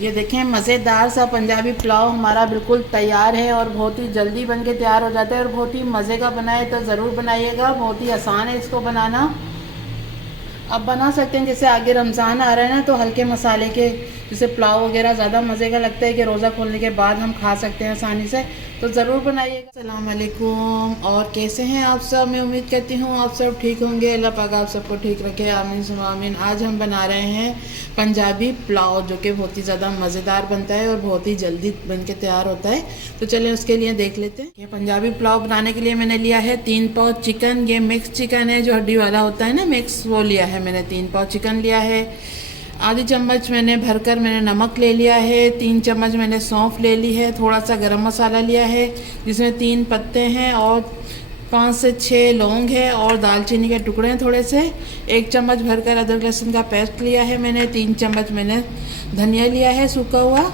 ये देखें मज़ेदार सा पंजाबी पुलाव हमारा बिल्कुल तैयार है और बहुत ही जल्दी बन के तैयार हो जाता है और बहुत ही मज़े का बनाए तो ज़रूर बनाइएगा। बहुत ही आसान है इसको बनाना। आप बना सकते हैं, जैसे आगे रमज़ान आ रहा है ना, तो हल्के मसाले के जैसे पुलाव वगैरह ज़्यादा मज़े का लगता है कि रोज़ा खोलने के बाद हम खा सकते हैं आसानी से, तो ज़रूर बनाइएगा। अस्सलाम वालेकुम, और कैसे हैं आप सब? मैं उम्मीद करती हूँ आप सब ठीक होंगे। अल्लाह पाक आप सबको ठीक रखे, आमीन सुम्मा आमीन। आज हम बना रहे हैं पंजाबी पुलाव, जो कि बहुत ही ज़्यादा मज़ेदार बनता है और बहुत ही जल्दी बन के तैयार होता है। तो चलें उसके लिए देख लेते हैं। ये पंजाबी पुलाव बनाने के लिए मैंने लिया है 3 पाव चिकन। ये मिक्स चिकन है, जो हड्डी वाला होता है ना, मिक्स, वो लिया है मैंने। 3 पाव चिकन लिया है। आधी चम्मच मैंने भरकर मैंने नमक ले लिया है। 3 चम्मच मैंने सौंफ ले ली है। थोड़ा सा गरम मसाला लिया है, जिसमें 3 पत्ते हैं और 5 से 6 लौंग है और दालचीनी के टुकड़े हैं थोड़े से। 1 चम्मच भरकर अदरक लहसुन का पेस्ट लिया है मैंने। 3 चम्मच मैंने धनिया लिया है सूखा हुआ,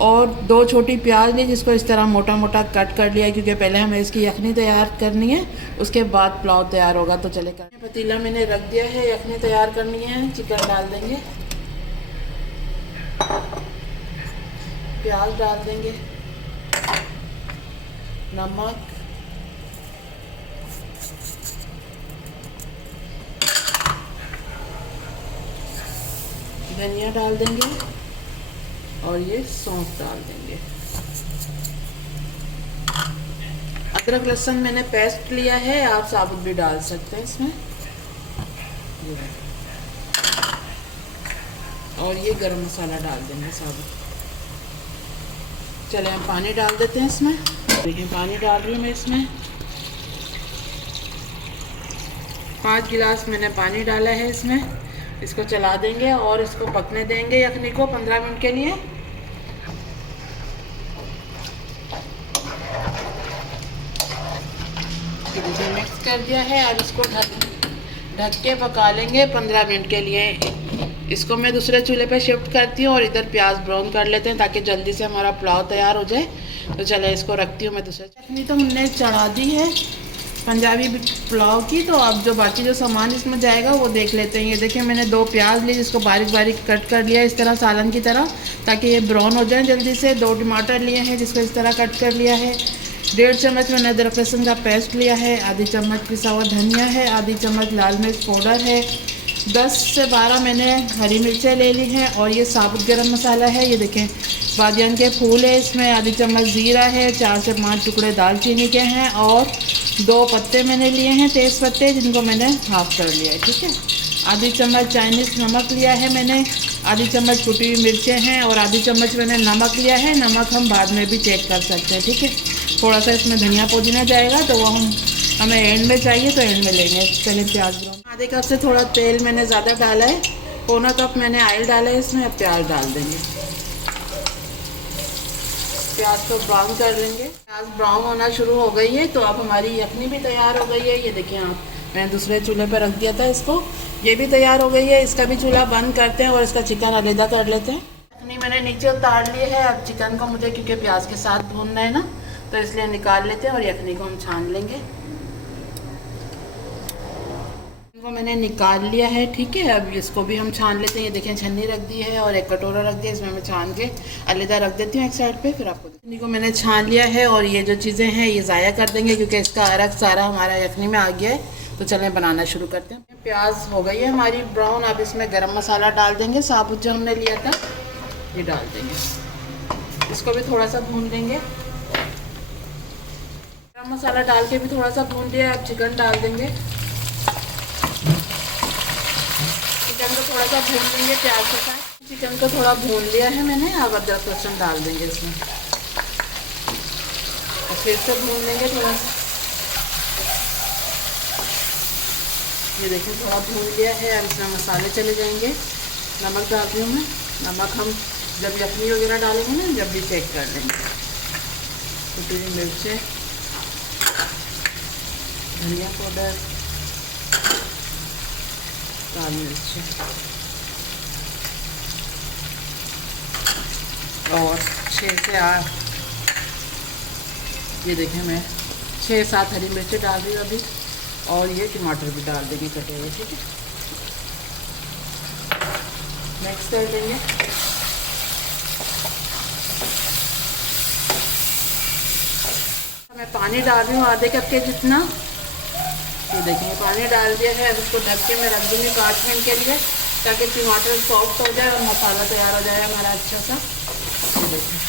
और 2 छोटी प्याज ली, जिसको इस तरह मोटा मोटा कट कर लिया, क्योंकि पहले हमें इसकी यखनी तैयार करनी है, उसके बाद पुलाव तैयार होगा। तो चले कर पतीला मैंने रख दिया है, यखनी तैयार करनी है। चिकन डाल देंगे, प्याज डाल देंगे, नमक, धनिया डाल देंगे और ये सौंफ डाल देंगे। अदरक लहसुन मैंने पेस्ट लिया है, आप साबुत भी डाल सकते हैं इसमें। और ये गरम मसाला डाल देंगे साबुत। चले हम पानी डाल देते हैं इसमें। देखिए पानी डाल रही हूँ मैं इसमें। 5 गिलास मैंने पानी डाला है इसमें। इसको चला देंगे और इसको पकने देंगे यखनी को 15 मिनट के लिए। इसे मिक्स कर दिया है। अब इसको ढक के पका लेंगे 15 मिनट के लिए। इसको मैं दूसरे चूल्हे पे शिफ्ट करती हूँ और इधर प्याज ब्राउन कर लेते हैं, ताकि जल्दी से हमारा पुलाव तैयार हो जाए। तो चले इसको रखती हूँ मैं दूसरे। चटनी तो हमने चढ़ा दी है पंजाबी पुलाव की। तो अब जो बाकी जो सामान इसमें जाएगा वो देख लेते हैं। ये देखिए मैंने 2 प्याज लिए, जिसको बारीक बारीक कट कर लिया इस तरह सालन की तरह, ताकि ये ब्राउन हो जाए जल्दी से। 2 टमाटर लिए हैं, जिसको इस तरह कट कर लिया है। 1.5 चम्मच मैंने अदरक लहसुन का पेस्ट लिया है। आधी चम्मच पिसा हुआ धनिया है। आधी चम्मच लाल मिर्च पाउडर है। 10 से 12 मैंने हरी मिर्चें ले ली हैं। और ये साबुत गरम मसाला है, ये देखें बादियान के फूल है इसमें। आधी चम्मच ज़ीरा है। 4 से 5 टुकड़े दालचीनी के हैं। और 2 पत्ते मैंने लिए हैं तेज़ पत्ते, जिनको मैंने हाफ कर लिया है, ठीक है। आधी चम्मच चाइनीज़ नमक लिया है मैंने। आधी चम्मच कुटी हुई मिर्चें हैं और आधी चम्मच मैंने नमक लिया है। नमक हम बाद में भी चेक कर सकते हैं, ठीक है। थोड़ा सा इसमें धनिया पुदीना जाएगा, तो वो हमें एंड में चाहिए तो एंड में लेंगे। पहले प्याज ब्राउन। आधे कप से थोड़ा तेल मैंने ज़्यादा डाला है। 1/4 कप मैंने ऑयल डाला है इसमें। अब प्याज डाल देंगे। प्याज को ब्राउन कर लेंगे। प्याज ब्राउन होना शुरू हो गई है, तो अब हमारी यखनी भी तैयार हो गई है। ये देखिए आप, मैंने दूसरे चूल्हे पर रख दिया था इसको। ये भी तैयार हो गई है। इसका भी चूल्हा बंद करते हैं और इसका चिकन अलग कर लेते हैं। यखनी मैंने नीचे उतार ली है। अब चिकन को मुझे, क्योंकि प्याज के साथ भूनना है ना, तो इसलिए निकाल लेते हैं और यखनी को हम छान लेंगे। को मैंने निकाल लिया है, ठीक है। अब इसको भी हम छान लेते हैं। ये देखें छन्नी रख दी है और एक कटोरा रख दिया, इसमें मैं छान के अलग रख देती हूँ एक साइड पे। फिर आपको यखनी को मैंने छान लिया है और ये जो चीज़ें हैं ये ज़ाया कर देंगे, क्योंकि इसका अरक सारा हमारा यखनी में आ गया है। तो चलें बनाना शुरू करते हैं। प्याज हो गई है हमारी ब्राउन। अब इसमें गरम मसाला डाल देंगे, साबुत जो हमने लिया था ये डाल देंगे। इसको भी थोड़ा सा भून लेंगे। गरम मसाला डाल के भी थोड़ा सा भून लिया। अब चिकन डाल देंगे। चिकन को थोड़ा सा भून लेंगे प्याज के साथ। चिकन को थोड़ा भून लिया है मैंने। अब अदरक लहसुन डाल देंगे इसमें और फिर से भून लेंगे थोड़ा सा। ये देखिए थोड़ा भून लिया है। अब इसमें मसाले चले जाएंगे। नमक डाल दी हूँ मैं। नमक हम जब यखनी वगैरह डालेंगे ना, जब भी चेक कर लेंगे। कुटी हुई मिर्चें, धनिया पाउडर, लाल मिर्च और 6 से 8, ये देखें मैं 6-7 हरी मिर्चें डाल रही हूँ अभी। और ये टमाटर भी डाल देंगे कटे हुए, ठीक है। मिक्स कर देंगे। पानी डाल रही हूँ आधे कप के जितना। ये देखिए पानी डाल दिया है। अब इसको ढक के मैं रख दूँगी 5 मिनट के लिए, ताकि टमाटर सॉफ्ट हो जाए और मसाला तैयार हो जाए हमारा अच्छा सा। ये देखिए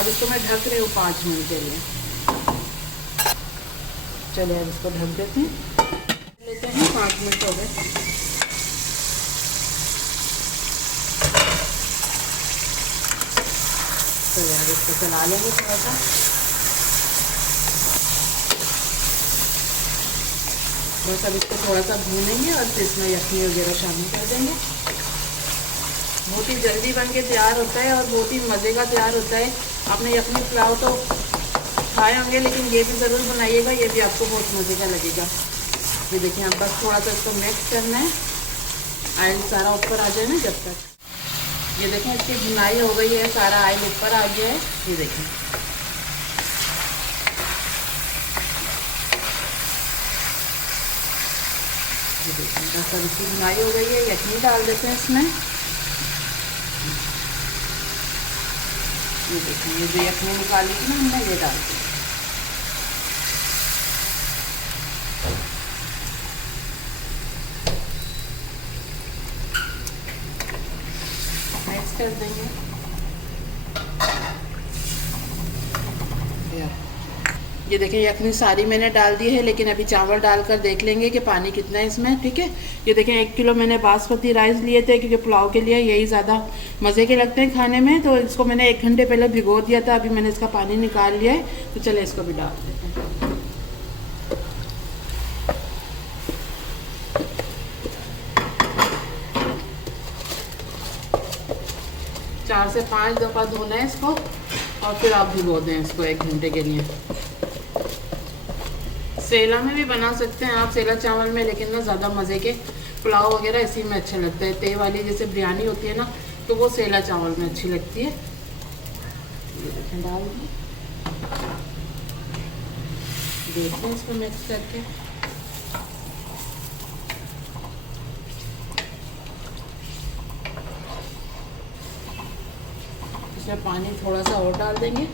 अब इसको मैं ढक रही हूँ 5 मिनट के लिए। चलिए अब इसको ढक देते हैं 5 मिनट हो गए। चलिए अब इसको चला लेंगे थोड़ा सा। बस अब इसको थोड़ा सा भूनेंगे और फिर इसमें यखनी वगैरह शामिल कर देंगे। बहुत ही जल्दी बन के तैयार होता है और बहुत ही मज़े का तैयार होता है। आपने यखनी पुलाव तो खाए होंगे, लेकिन ये भी ज़रूर बनाइएगा, ये भी आपको बहुत मज़े का लगेगा। ये देखिए अब बस थोड़ा सा इसको मिक्स करना है, ऑयल सारा ऊपर आ जाए ना जब तक। ये देखें इसकी भुनाई हो गई है, सारा ऑयल ऊपर आ गया है। ये देखें बस अब इसकी भुनाई हो गई है। यखनी डाल देते हैं इसमें। ये देखें ये जो यखनी निकाली थी ना हमने, ये डाल दी। मिक्स कर देंगे। ये देखें यखनी सारी मैंने डाल दी है, लेकिन अभी चावल डालकर देख लेंगे कि पानी कितना है इसमें। ठीक है, ये देखें 1 किलो मैंने बासमती राइस लिए थे, क्योंकि पुलाव के लिए यही ज़्यादा मज़े के लगते हैं खाने में। तो इसको मैंने 1 घंटे पहले भिगो दिया था, अभी मैंने इसका पानी निकाल लिया है। तो चले इसको भी डाल देते हैं। 4 से 5 दफ़ा धोना है इसको, और फिर आप भिगो दें इसको 1 घंटे के लिए। सेला में भी बना सकते हैं आप, सेला चावल में, लेकिन ना ज़्यादा मज़े के पुलाव वगैरह इसी में अच्छा लगता है। ते वाली जैसे बिरयानी होती है ना, तो वो सेला चावल में अच्छी लगती है। ये देखें डाल देखते हैं इसको मिक्स करके। इसमें पानी थोड़ा सा और डाल देंगे।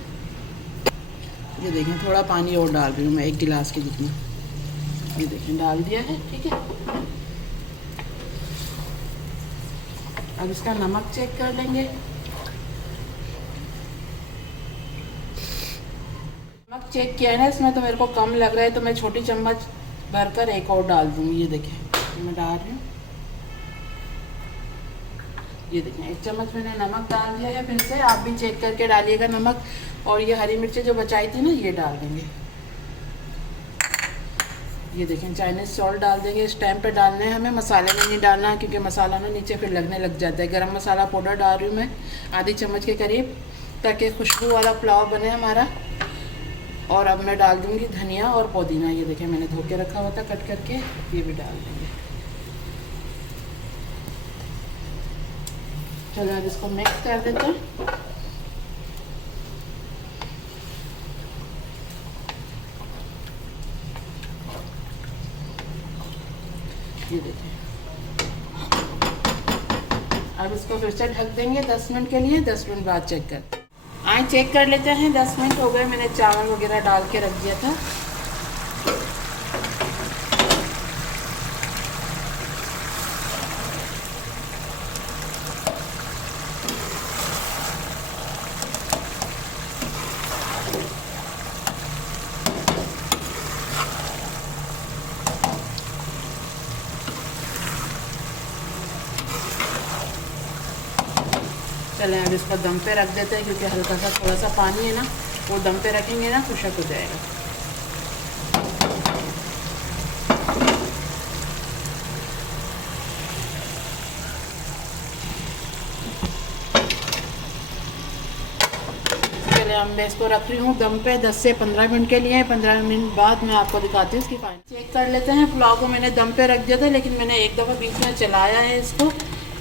ये देखें थोड़ा पानी और डाल रही हूँ मैं, 1 गिलास के जितना। ये देखें डाल दिया है। ठीक है, अब इसका नमक चेक कर लेंगे। नमक चेक किया है ना इसमें, तो मेरे को कम लग रहा है, तो मैं छोटी चम्मच भरकर 1 और डाल दूँगी। ये देखें मैं डाल रही हूँ। ये देखें 1 चम्मच मैंने नमक डाल दिया है। फिर से आप भी चेक करके डालिएगा नमक। और ये हरी मिर्चें जो बचाई थी ना, ये डाल देंगे। ये देखें चाइनीज़ सॉल्ट डाल देंगे। इस टाइम पे डालना है हमें, मसाले में नहीं डालना, क्योंकि मसाला ना नीचे फिर लगने लग जाता है। गरम मसाला पाउडर डाल रही हूँ मैं आधी चम्मच के करीब, ताकि खुशबू वाला पुलाव बने हमारा। और अब मैं डाल दूँगी धनिया और पुदीना। ये देखें मैंने धो के रखा हुआ था कट करके, ये भी डाल देंगे। चलो अब इसको मिक्स कर देते हैं। ये देखें अब इसको फिर से ढक देंगे 10 मिनट के लिए। 10 मिनट बाद चेक करते हैं। आए चेक कर लेते हैं। 10 मिनट हो गए, मैंने चावल वगैरह डाल के रख दिया था। चलें अब इसको दम पे रख देते हैं, क्योंकि हल्का सा थोड़ा सा पानी है ना, वो दम पे रखेंगे ना खुशक हो जाएगा। चले अब मैं इसको रख रही हूँ दम पे 10 से 15 मिनट के लिए। 15 मिनट बाद मैं आपको दिखाती हूँ इसकी फाइनल। चेक कर लेते हैं। पुलाव को मैंने दम पे रख दिया था, लेकिन मैंने एक दफ़ा बीच में चलाया है इसको,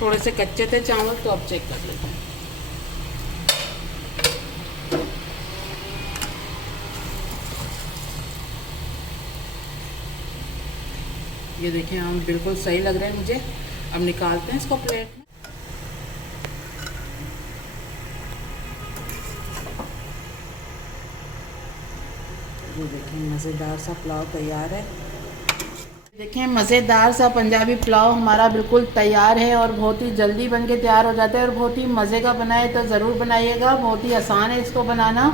थोड़े से कच्चे थे चावल, तो अब चेक कर लेते हैं। ये देखिए हम बिल्कुल सही लग रहे हैं मुझे। अब निकालते हैं इसको प्लेट में। ये देखें मज़ेदार सा पुलाव तैयार है। देखें मज़ेदार सा पंजाबी पुलाव हमारा बिल्कुल तैयार है और बहुत ही जल्दी बन के तैयार हो जाता है और बहुत ही मज़े का बना है तो ज़रूर बनाइएगा। बहुत ही आसान है इसको बनाना।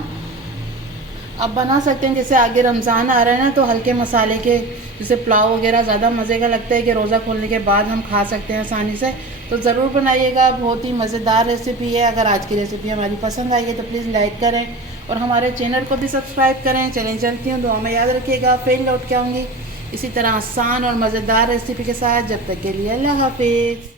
अब बना सकते हैं, जैसे आगे रमज़ान आ रहा है ना, तो हल्के मसाले के जैसे पुलाव वगैरह ज़्यादा मज़े का लगता है कि रोज़ा खोलने के बाद हम खा सकते हैं आसानी से। तो ज़रूर बनाइएगा, बहुत ही मज़ेदार रेसिपी है। अगर आज की रेसिपी हमारी पसंद आई है तो प्लीज़ लाइक करें और हमारे चैनल को भी सब्सक्राइब करें। चलें चलती हूँ, दुआ में याद रखिएगा। फिर लौट के आऊँगी इसी तरह आसान और मज़ेदार रेसिपी के साथ। जब तक के लिए अल्लाह हाफिज़।